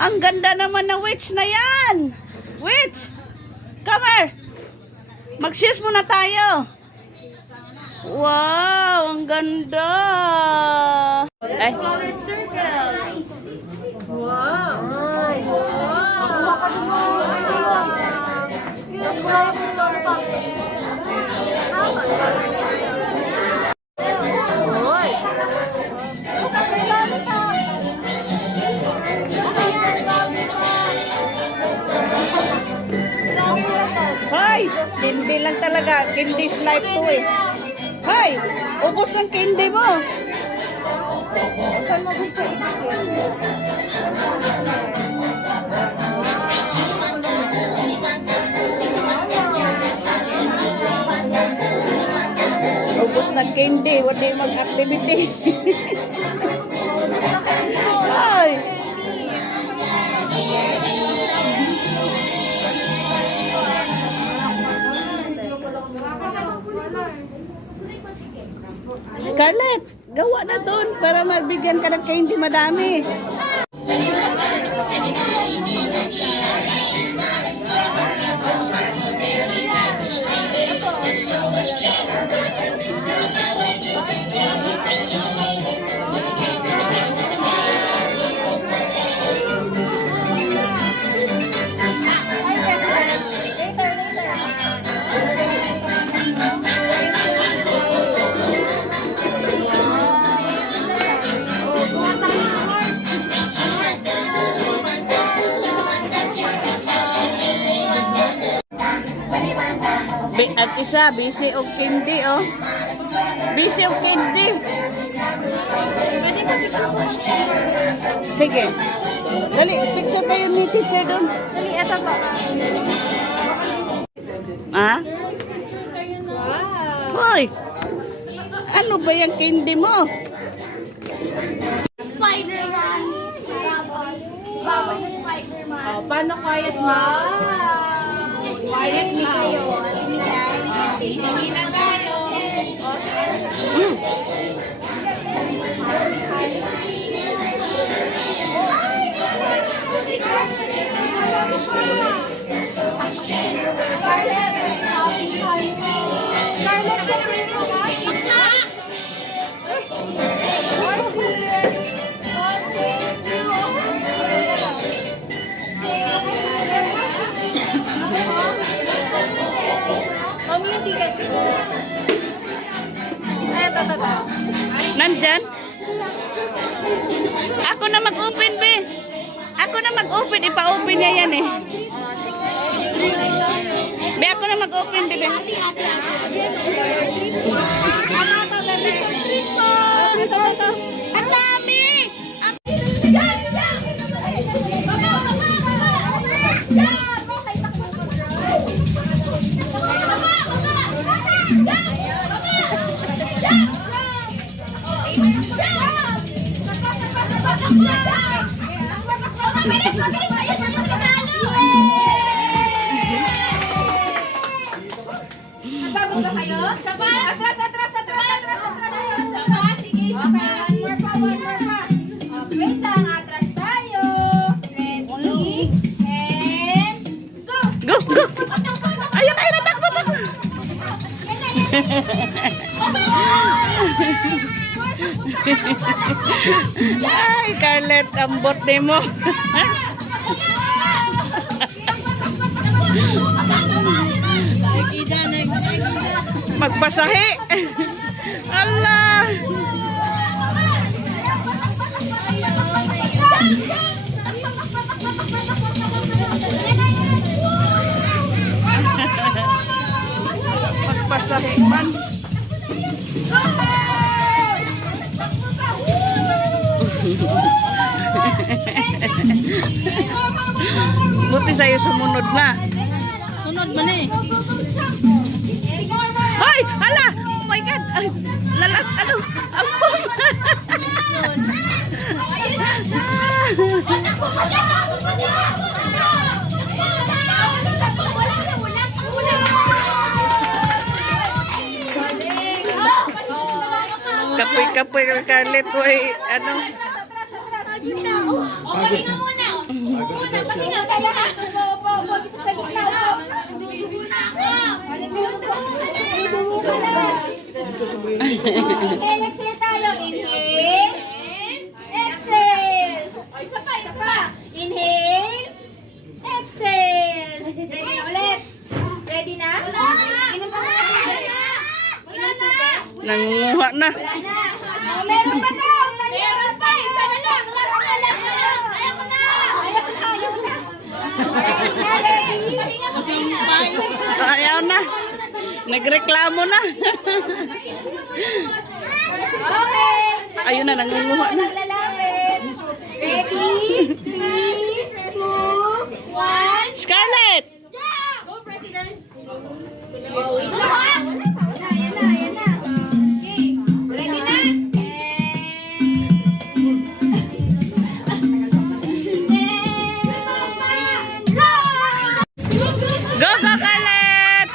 Ang ganda naman na witch na yan. Witch! Come here. Mag-shoes muna tayo. Wow, ang ganda. Ay. Hoy, hindi lang talaga. Candy's life to eh. Hoy, ubos ang candy mo. Saan mo gusto ubos ng candy, wala mag-activity. Hoy. Scarlett, gawa na doon para mabigyan ka ng candy madami. At isa, busy o candy, oh. Busy o candy. Sige. Dali, picture tayo ni teacher doon. Dali, eto po. Ha? Wow. Hoy! Ano ba yung candy mo? Spider-Man. Baboy na Spider-Man. Oh, paano quiet, ma? Quiet ni kayo. Hindi na tayo. Nandyan? Ako na mag-open, be. Ako na mag-open. Ipa-open niya yan, eh. Be, ako na mag-open, be. Ang dami! Bago ba kayo? Sapa? Atras, atras, atras, atras, atras. Sapa? Sige, sapa. More pa, more pa. Wait lang, atras tayo. Ready? And go! Go, go! Ayun, ayun, takbo, takbo! Ay, Scarlett, ang bote mo. Magpasahi. Allah. Magpasahi man. Buti sa'yo sumunod na. Sunod mo na eh. Hoy! Hala! Oh my God! Ay, lalag, ano? Ang pum! Kapoy-kapoy ka, Scarlett. Uy, ano? Okay na muna. Muna, pahinga. Kaya na. Opo, dito sa gitna. Dudugo na ako. Dudugo ka na. Inhale, exhale tayo. Inhale. Exhale. Isa pa. Inhale. Exhale. Ready na ulit? Ready na? Inom pa na. Nangunguha na. Wala na. Oh, meron pa daw. Meron pa. Isa na lang. Last na. Ayaw ko na. Ayaw na. Nagreklamo na. Okay. Ayun na, nangunguha na. Ready? 3, 2, 1. Scarlett! Go, President. Ayan na. Okay. Ready na? Go, Scarlett!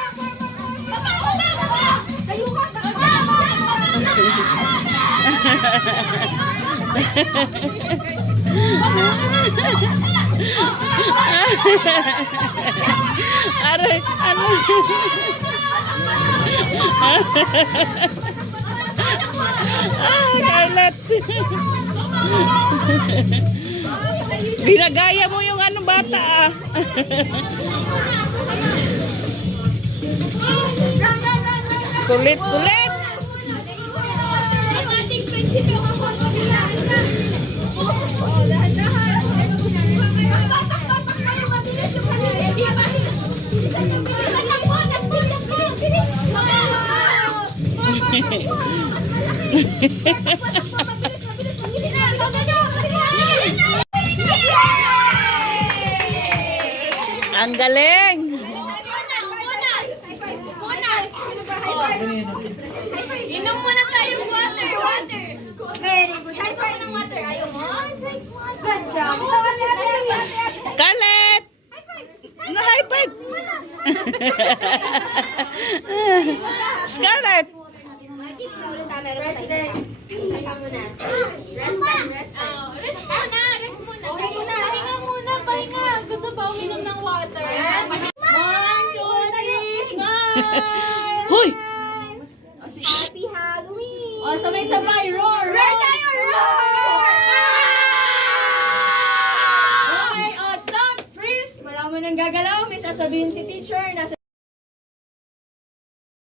Aray, ano? Scarlett! Ginagaya mo yung ano bata ah. Kulit! Ang galing! Inom muna tayong water. Very good. High five ng water. Ayaw mo? Good job. Scarlett! Na high five! Scarlett! President. Rest muna. Pahinga. Gusto pa uminom ng water. 1, 2, 3, smile. Hoy! Happy Halloween. O, sabay-sabay, roar! Roar tayo, roar! Okay, stop, freeze! Wala mo nang gagalaw. May sasabihin si teacher. Nasa